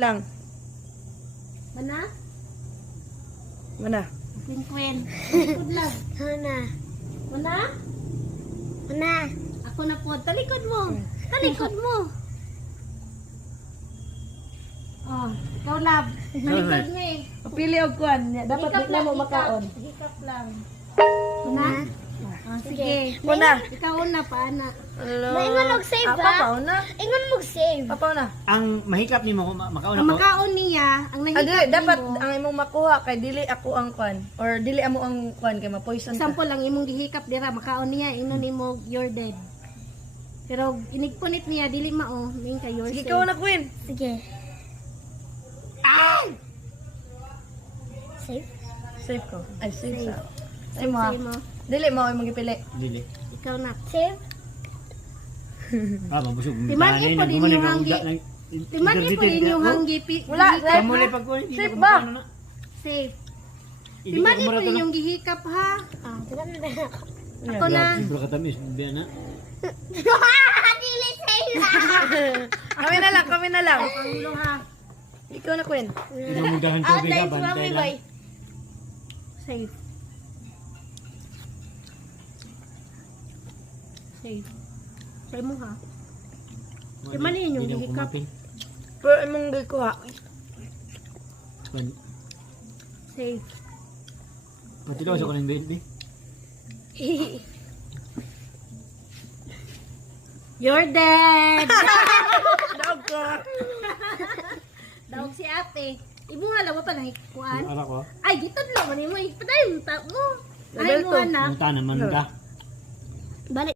Lang. Mana? Mana? Queen. Likod lang. Mana? Mana? Mana? Ako na po. Talikod mo. Talikod mo. Oh, ikaw lab. Talikod nga eh. Pili og kuan. Dapat Hikap di na mo lang, makaon. Hikap lang. Una? Oh, sige. Una. Ikaw una pa, anak. Maingon mag-save ba? Papaw na. Ingon mag-save. Papaw na. Ang mahikap ni mo makauna Ang ko. makaon niya, ang Ah, dili, nahikap dapat nimo. ang imong makuha kay dili ako ang kuan or dili amo ang kuan kay ma-poison ka. Example lang imong gihikap dira makaon niya inon nimo you're dead. Pero inigpunit niya dili mao, min ka you're Sige safe. ikaw na Queen. Sige. Save? Save ko. Ay, save Save. sa. Ay mo. Say mo. Dili mo imong gipili. Dili. Ikaw na. Save? Ah, mabusog. Timan ipo din yung hanggi. Timan ipo din yung hanggi. Wala, save. Kamu lay pag ko. Safe ba? Safe. Timan ipo din yung gihikap ha. Ah, tignan na din ako. Ako na. Bro katamis biya na. Dili save na. Kami na lang, kami na lang. Pangulo ha. Ikaw na Queen. Ikaw mo dahan tubig ka bantay lang. Safe. Safe. Say mo ha. Timan yun yung Hindi mo gihikap. kumapin. Pero imong gikuha. Safe. Pati daw sa kanin baby. You're dead. Dog ko. Dawag si ate. Ibo nga lang mo pa nahikuan. Ara ko. Ay, dito lang mo ni mo. Patay mo. Ay, Level mo two. na. Ang tanan man ka. Balik.